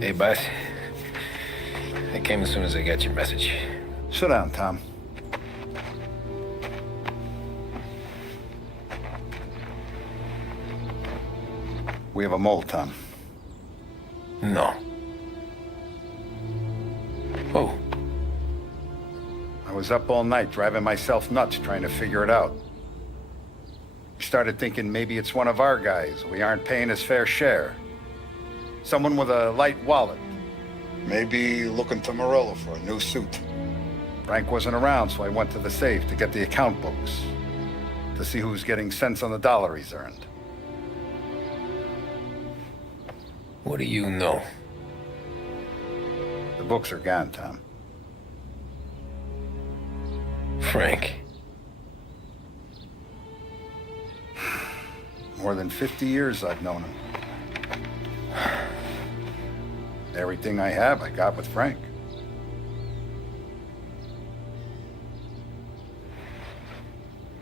Hey, boss. I came as soon as I got your message. Sit down, Tom. We have a mole, Tom. No. Oh. I was up all night driving myself nuts trying to figure it out. I started thinking maybe it's one of our guys. We aren't paying his fair share. Someone with a light wallet. Maybe looking to Morello for a new suit. Frank wasn't around, so I went to the safe to get the account books. To see who's getting cents on the dollar he's earned. What do you know? The books are gone, Tom. Frank. More than 50 years I've known him. Everything I have, I got with Frank.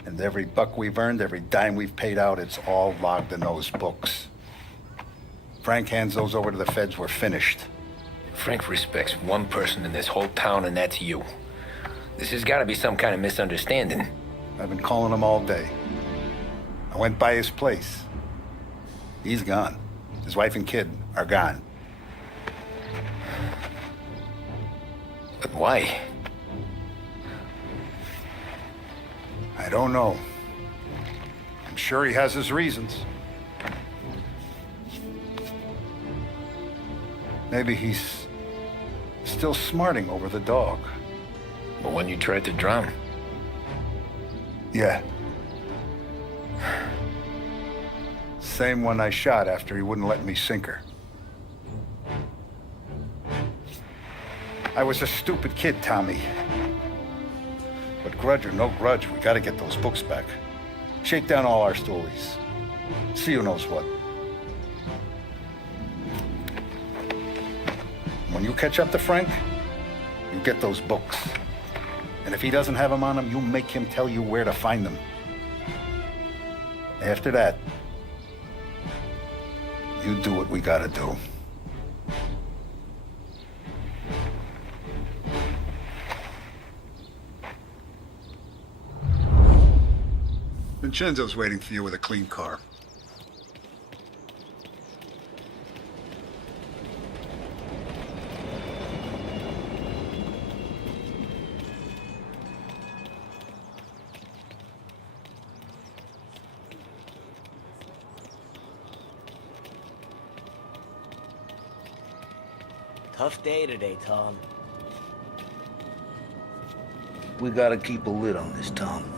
And every buck we've earned, every dime we've paid out, it's all logged in those books. Frank hands those over to the feds, we're finished. Frank respects one person in this whole town, and that's you. This has got to be some kind of misunderstanding. I've been calling him all day. I went by his place. He's gone. His wife and kid are gone. But why? I don't know. I'm sure he has his reasons. Maybe he's still smarting over the dog. The one you tried to drown? Yeah. Same one I shot after he wouldn't let me sink her. I was a stupid kid, Tommy. But grudge or no grudge, we gotta get those books back. Shake down all our stories. See who knows what. When you catch up to Frank, you get those books. And if he doesn't have them on him, you make him tell you where to find them. After that, you do what we gotta do. Vincenzo's waiting for you with a clean car. Tough day today, Tom. We gotta keep a lid on this, Tom.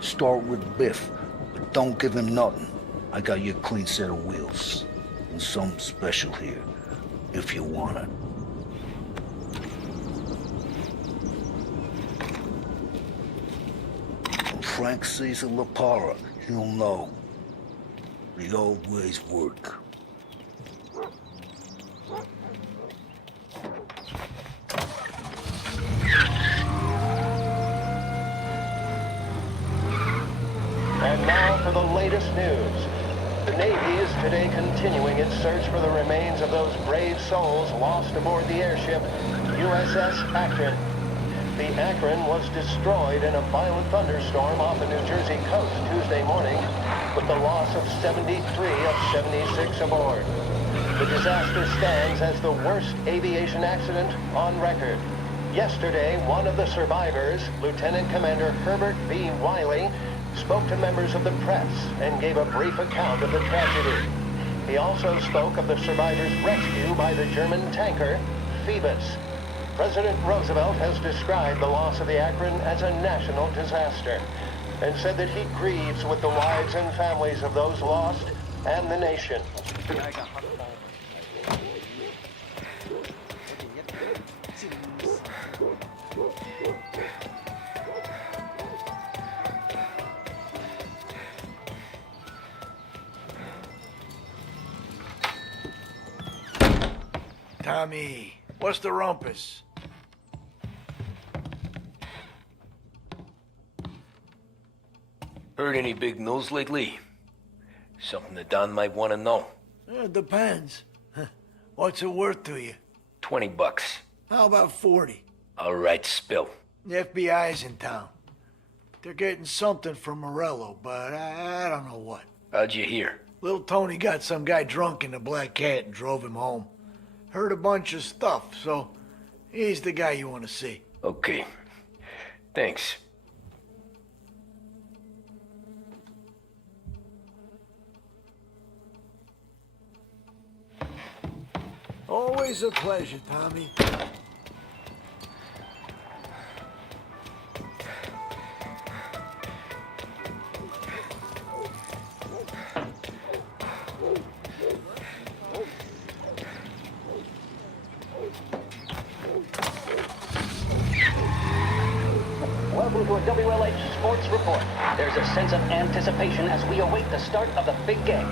Start with Biff, but don't give him nothing. I got you a clean set of wheels. And something special here, if you want it. When Frank sees a La Parra, he'll know. We always work. And now for the latest news. The Navy is today continuing its search for the remains of those brave souls lost aboard the airship USS Akron. The Akron was destroyed in a violent thunderstorm off the New Jersey coast Tuesday morning, with the loss of 73 of 76 aboard. The disaster stands as the worst aviation accident on record. Yesterday, one of the survivors, Lieutenant Commander Herbert B. Wiley, spoke to members of the press and gave a brief account of the tragedy. He also spoke of the survivors' rescue by the German tanker, Phoebus. President Roosevelt has described the loss of the Akron as a national disaster and said that he grieves with the wives and families of those lost and the nation. Tommy, what's the rumpus? Heard any big news lately? Something that Don might want to know. It depends. What's it worth to you? $20. How about 40? All right, spill. The FBI's in town. They're getting something from Morello, but I don't know what. How'd you hear? Little Tony got some guy drunk in the Black Cat and drove him home. Heard a bunch of stuff, so he's the guy you want to see. Okay. Thanks. Always a pleasure, Tommy. Welcome to a WLH Sports Report. There's a sense of anticipation as we await the start of the big game.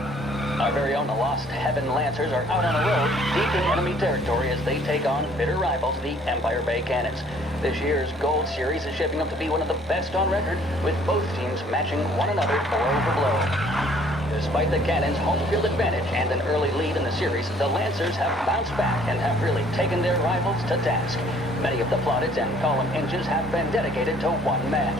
Our very own Lost Heaven Lancers are out on the road, deep in enemy territory as they take on bitter rivals, the Empire Bay Cannons. This year's Gold Series is shaping up to be one of the best on record, with both teams matching one another blow for blow. Despite the Cannons' home field advantage and an early lead in the series, the Lancers have bounced back and have really taken their rivals to task. Many of the plaudits and column inches have been dedicated to one man.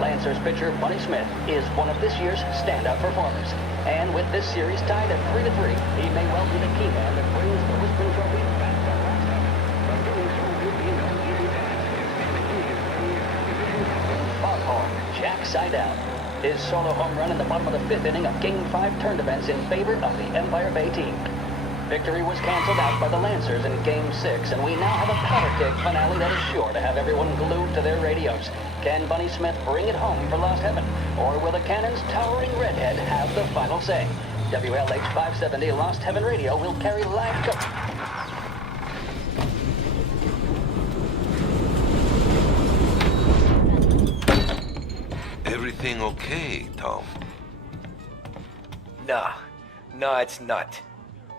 Lancers pitcher Bunny Smith is one of this year's standout performers. And with this series tied at 3-3, he may well be the key man that brings the Wisconsin Trophy back to Alaska. But doing so will be no easy task. Foghorn, Jack Seidel. His solo home run in the bottom of the 5th inning of Game 5 turned events in favor of the Empire Bay team. Victory was canceled out by the Lancers in Game 6, and we now have a powder keg finale that is sure to have everyone glued to their radios. Can Bunny Smith bring it home for Lost Heaven, or will the Cannon's towering redhead have the final say? WLH 570 Lost Heaven Radio will carry live coverage. Everything okay, Tom? Nah, it's not.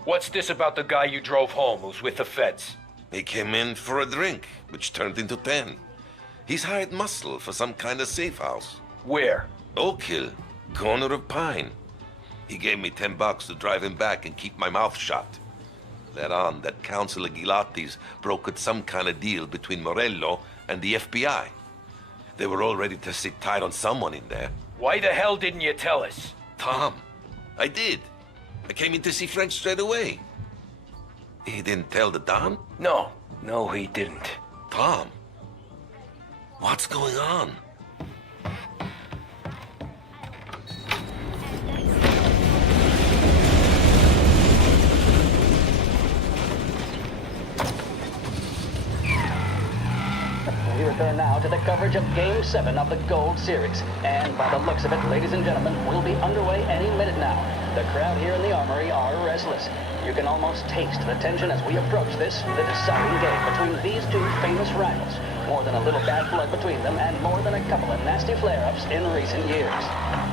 What's this about the guy you drove home who's with the feds? He came in for a drink, which turned into 10. He's hired muscle for some kind of safe house. Where? Oak Hill, corner of Pine. He gave me $10 to drive him back and keep my mouth shut. Let on that Councilor Gilatti's brokered some kind of deal between Morello and the FBI. They were all ready to sit tight on someone in there. Why the hell didn't you tell us? Tom, I did. I came in to see Frank straight away. He didn't tell the Don? No, he didn't. Tom, what's going on? We return now to the coverage of Game 7 of the Gold Series. And by the looks of it, ladies and gentlemen, we'll be underway any minute now. The crowd here in the Armory are restless. You can almost taste the tension as we approach this, the deciding game between these two famous rivals. More than a little bad blood between them, and more than a couple of nasty flare-ups in recent years.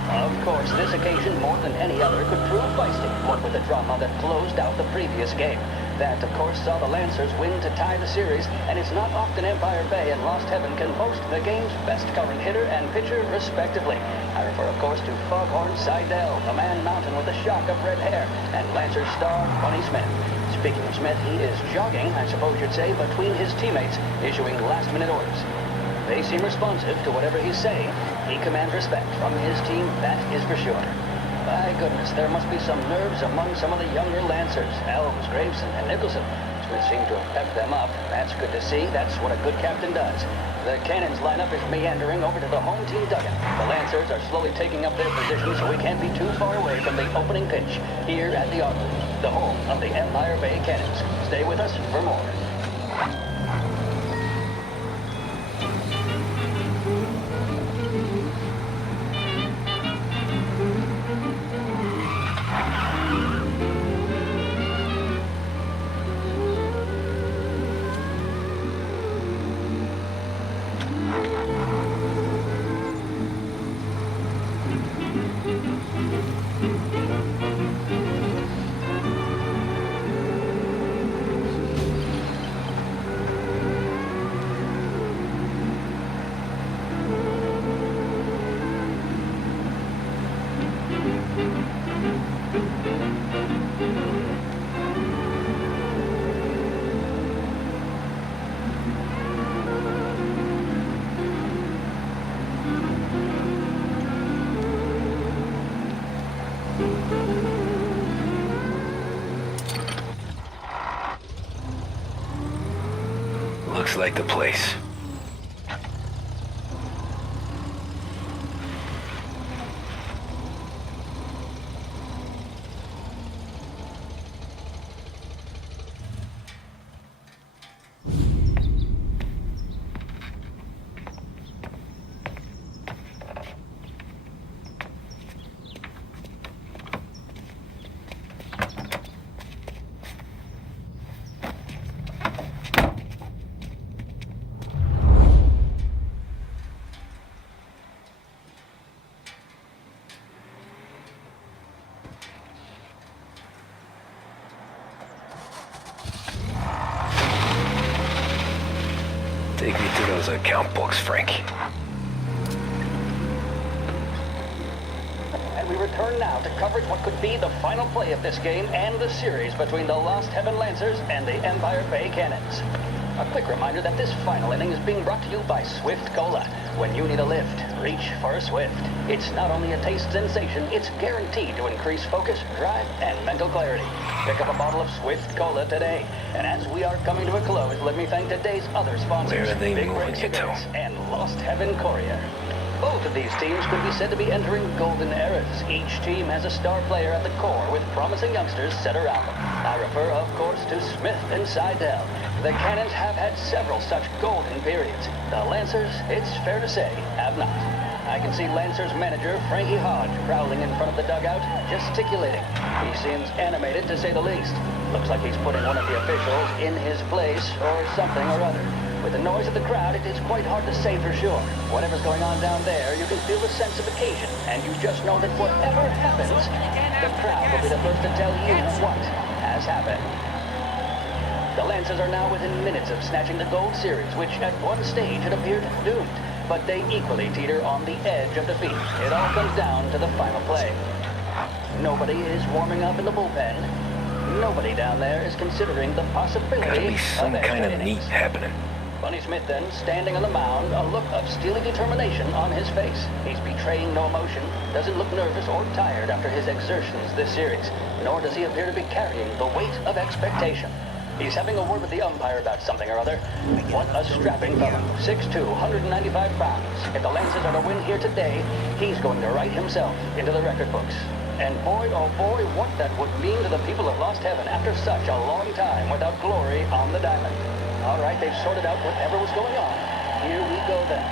Of course, this occasion, more than any other, could prove feisty, what with the drama that closed out the previous game. That, of course, saw the Lancers win to tie the series, and it's not often Empire Bay and Lost Heaven can boast the game's best current hitter and pitcher, respectively. I refer, of course, to Foghorn Seidel, the man mountain with the shock of red hair, and Lancers star Bunny Smith. Speaking of Smith, he is jogging, I suppose you'd say, between his teammates, issuing last-minute orders. They seem responsive to whatever he's saying. He commands respect from his team, that is for sure. My goodness, there must be some nerves among some of the younger Lancers, Elms, Graveson, and Nicholson. Smith seemed to have pepped them up. That's good to see. That's what a good captain does. The Cannons lineup is meandering over to the home team dugout. The Lancers are slowly taking up their position, so we can't be too far away from the opening pitch here at the Armory, the home of the Empire Bay Cannons. Stay with us for more. Looks like the place. Take me to those account books, Frank. And we return now to coverage what could be the final play of this game and the series between the Lost Heaven Lancers and the Empire Bay Cannons. A quick reminder that this final inning is being brought to you by Swift Cola. When you need a lift, reach for Swift. It's not only a taste sensation, it's guaranteed to increase focus, drive, and mental clarity. Pick up a bottle of Swift Cola today. And as we are coming to a close, let me thank today's other sponsors, Where are they Big moving Red you to? Cigarettes and Lost Heaven Courier. Both of these teams could be said to be entering golden eras. Each team has a star player at the core with promising youngsters set around them. I refer, of course, to Smith and Seidel. The Cannons have had several such golden periods. The Lancers, it's fair to say, have not. I can see Lancers manager Frankie Hodge prowling in front of the dugout, gesticulating. He seems animated, to say the least. Looks like he's putting one of the officials in his place or something or other. With the noise of the crowd, it is quite hard to say for sure. Whatever's going on down there, you can feel the sense of occasion, and you just know that whatever happens, the crowd will be the first to tell you what has happened. The Lancers are now within minutes of snatching the Gold Series, which at one stage had appeared doomed. But they equally teeter on the edge of defeat. It all comes down to the final play. Nobody is warming up in the bullpen. Nobody down there is considering the possibility Gotta be some of kind extra of meat innings. happening. Bunny Smith then, standing on the mound, a look of steely determination on his face. He's betraying no emotion, doesn't look nervous or tired after his exertions this series, nor does he appear to be carrying the weight of expectation. He's having a word with the umpire about something or other. What a strapping fellow. 6'2", 195 pounds. If the Lancers are to win here today, he's going to write himself into the record books. And boy, oh boy, what that would mean to the people of Lost Heaven after such a long time without glory on the diamond. All right, they've sorted out whatever was going on. Here we go then.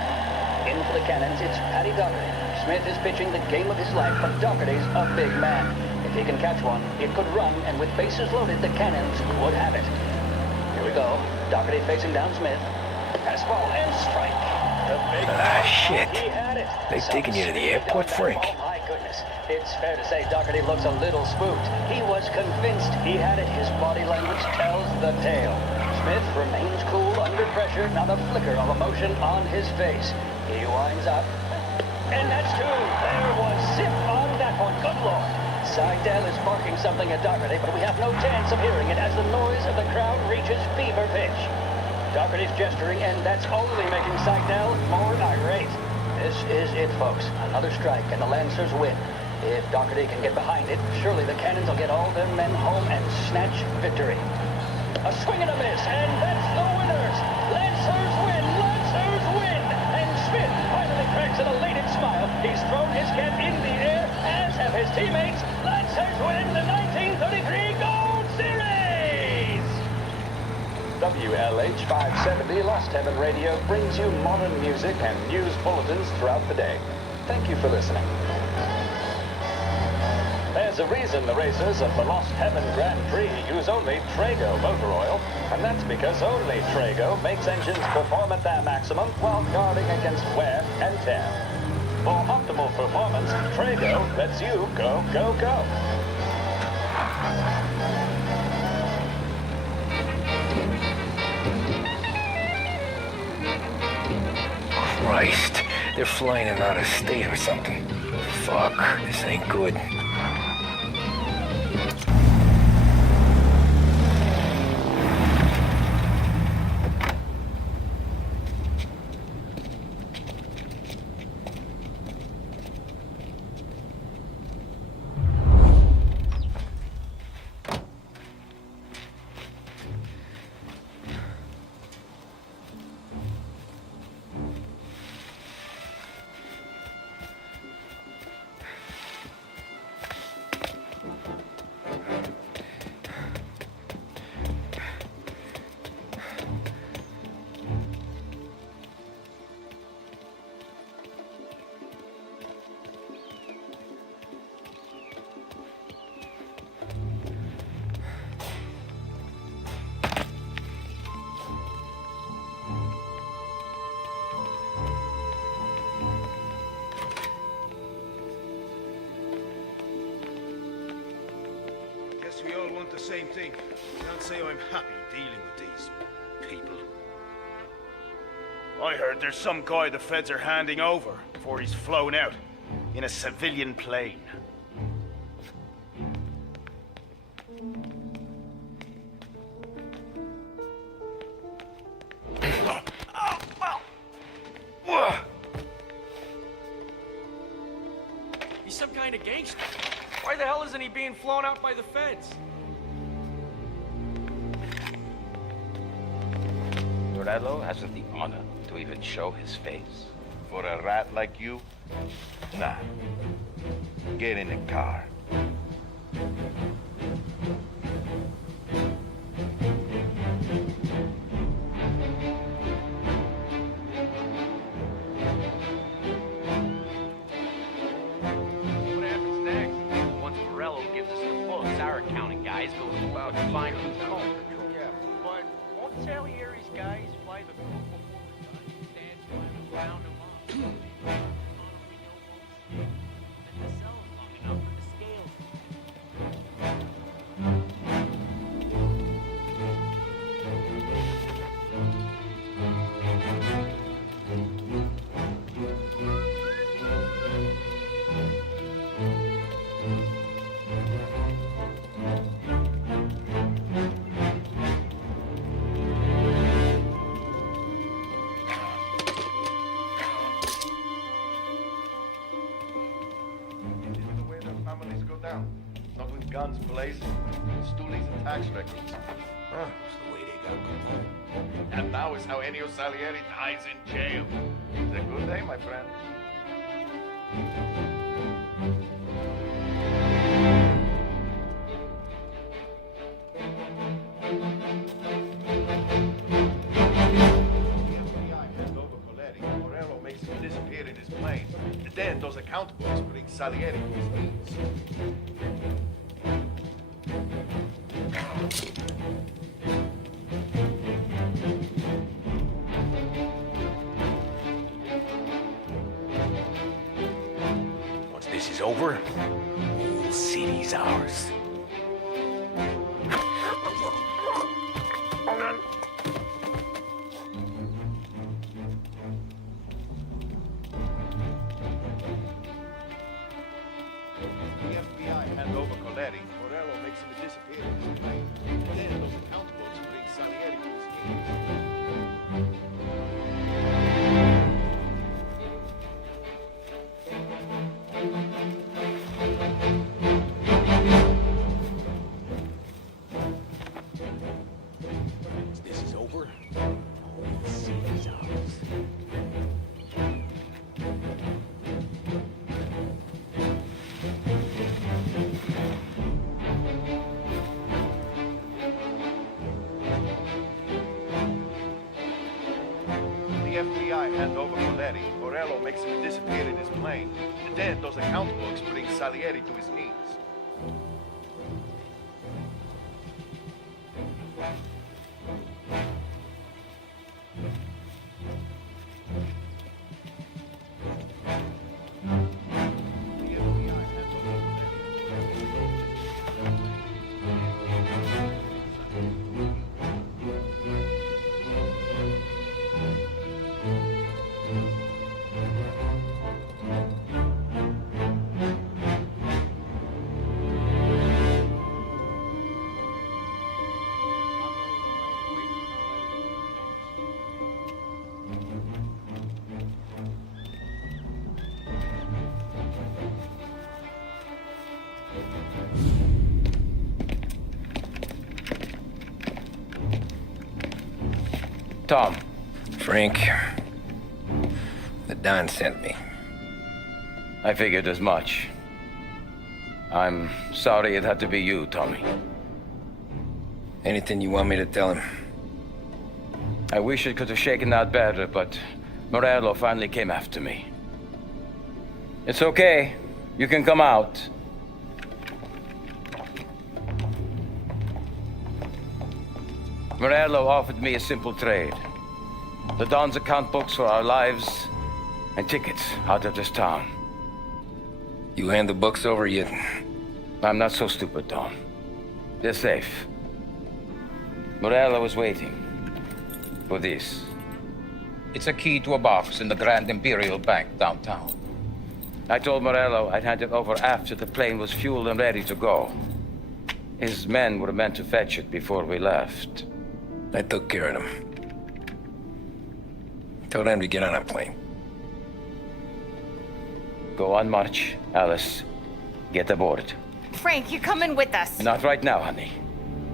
In for the Cannons, it's Paddy Doherty. Smith is pitching the game of his life, but Doherty's a big man. If he can catch one, it could run, and with bases loaded, the Cannons would have it. Here we go. Doherty facing down Smith. Fastball and strike. The big Shit. He had it. They taking you to the airport, Frank? Oh my goodness. It's fair to say Doherty looks a little spooked. He was convinced he had it. His body language tells the tale. Smith remains cool under pressure, not a flicker of emotion on his face. He winds up. And that's two. There was zip on that one. Good Lord. Seidel is barking something at Doherty, but we have no chance of hearing it as the noise of the crowd reaches fever pitch. Doherty's gesturing, and that's only making Seidel more irate. This is it, folks. Another strike, and the Lancers win. If Doherty can get behind it, surely the Cannons will get all their men home and snatch victory. A swing and a miss, and that's the winners! Lancers win! Lancers win! And Smith finally cracks an elated smile. He's thrown his cap in the air, as have his teammates. Lancers win the 1933 Gold Series! WLH 570 Lost Heaven Radio brings you modern music and news bulletins throughout the day. Thank you for listening. There's a reason the racers of the Lost Heaven Grand Prix use only Trago motor oil, and that's because only Trago makes engines perform at their maximum while guarding against wear and tear. For optimal performance, Trago lets you go, go, go. Christ, they're flying him out of state or something. Fuck, this ain't good. all want the same thing. Can't say I'm happy dealing with these people. I heard there's some guy the feds are handing over before he's flown out in a civilian plane. He's some kind of gangster. Why the hell isn't he being flown out by the feds? Morello hasn't the honor to even show his face. For a rat like you? Nah. Get in the car. What happens next? Once Morello gives us the books, our accounting guys go about to find who's calling control. Yeah, but won't Salieri's guys fly the group before the gun stands by and round them up? And the cell's long enough for the scales. This is the way their families go down. Not with guns blazing, stoolies and tax records. It's the way they got control. And now is how Ennio Salieri dies in jail. It's a good day, my friend. The FBI hands over Coletti. Morello makes him disappear in his plane. Then those account books bring Salieri to his knees. Once this is over, whole city's ours. The FBI hand over Coletti. Morello makes him disappear in his plane. Then those account books bring Salieri to his knees. Once this is over, whole city's ours. The FBI hand over Coletti. Morello makes him disappear in his plane. Then those account books bring Salieri to his knees. The FBI hand over Tom. Frank. The Don sent me. I figured as much. I'm sorry it had to be you, Tommy. Anything you want me to tell him? I wish it could have shaken out better, but Morello finally came after me. It's okay. You can come out. Morello offered me a simple trade. The Don's account books for our lives and tickets out of this town. You hand the books over yet? I'm not so stupid, Don. They're safe. Morello was waiting for this. It's a key to a box in the Grand Imperial Bank downtown. I told Morello I'd hand it over after the plane was fueled and ready to go. His men were meant to fetch it before we left. I took care of them. Told them to get on a plane. Go on, March. Alice, get aboard. Frank, you're coming with us. Not right now, honey.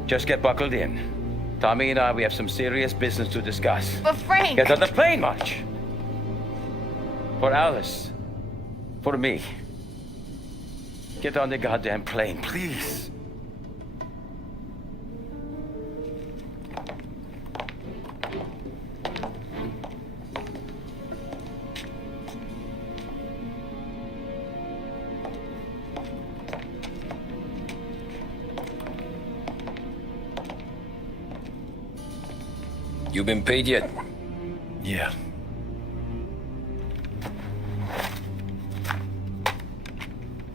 Just get buckled in. Tommy and I, we have some serious business to discuss. But Frank... Get on the plane, March. For Alice. For me. Get on the goddamn plane, please. You been paid yet? Yeah.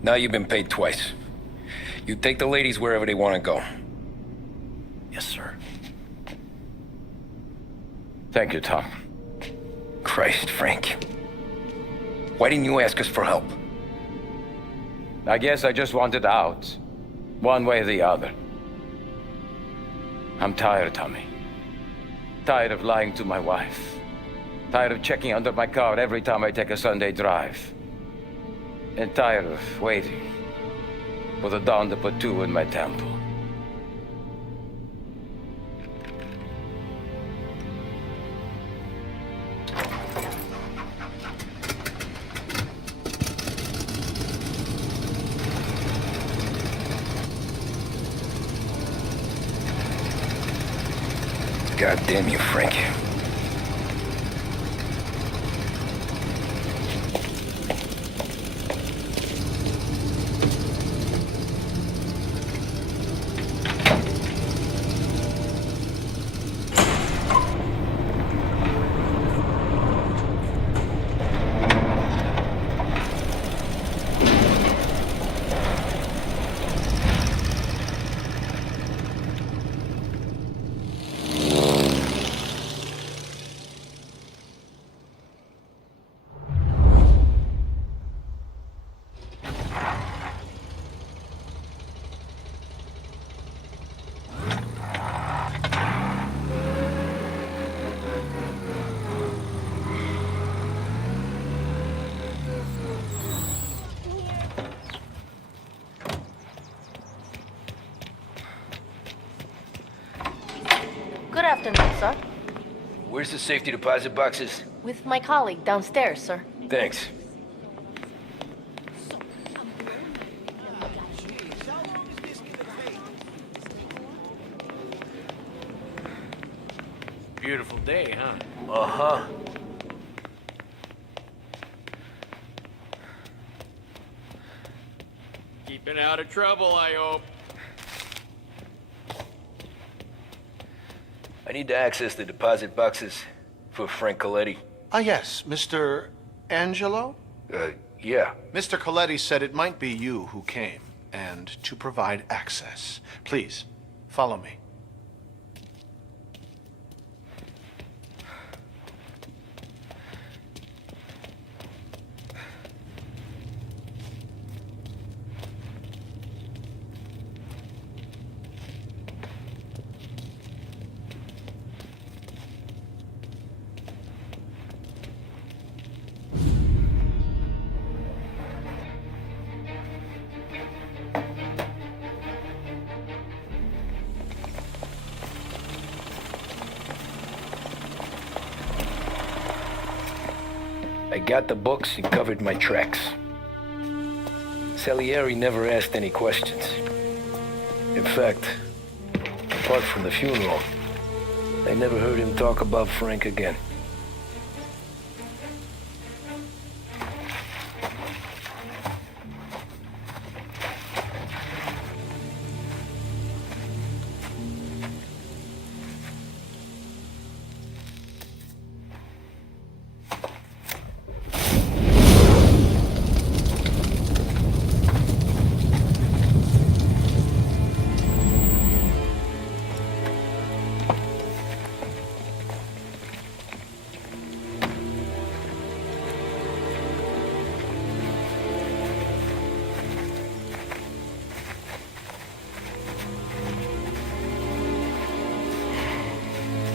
Now you've been paid twice. You take the ladies wherever they want to go. Yes, sir. Thank you, Tom. Christ, Frank. Why didn't you ask us for help? I guess I just wanted out. One way or the other. I'm tired, Tommy. Tired of lying to my wife. Tired of checking under my car every time I take a Sunday drive. And tired of waiting for the dawn to put two in my temple. God damn you, Frank. Good afternoon, sir. Where's the safety deposit boxes? With my colleague downstairs, sir. Thanks. Beautiful day, huh? Uh-huh. Keeping out of trouble, I hope. I need to access the deposit boxes for Frank Coletti. Ah, yes, Mr. Angelo? Yeah. Mr. Coletti said it might be you who came, and to provide access. Please, follow me. I got the books and covered my tracks. Salieri never asked any questions. In fact, apart from the funeral, I never heard him talk about Frank again.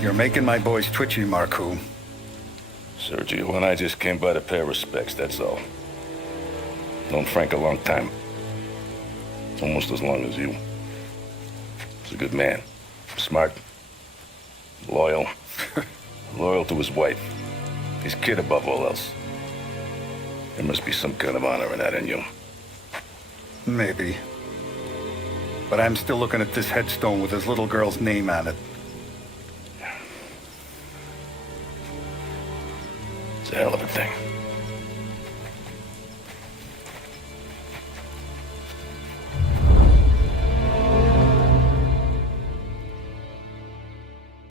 You're making my boys twitchy, Marku. Sergio and I just came by to pay respects, that's all. Known Frank a long time. Almost as long as you. He's a good man. Smart. Loyal. Loyal to his wife. His kid above all else. There must be some kind of honor in that in you. Maybe. But I'm still looking at this headstone with his little girl's name on it. It's a hell of a thing.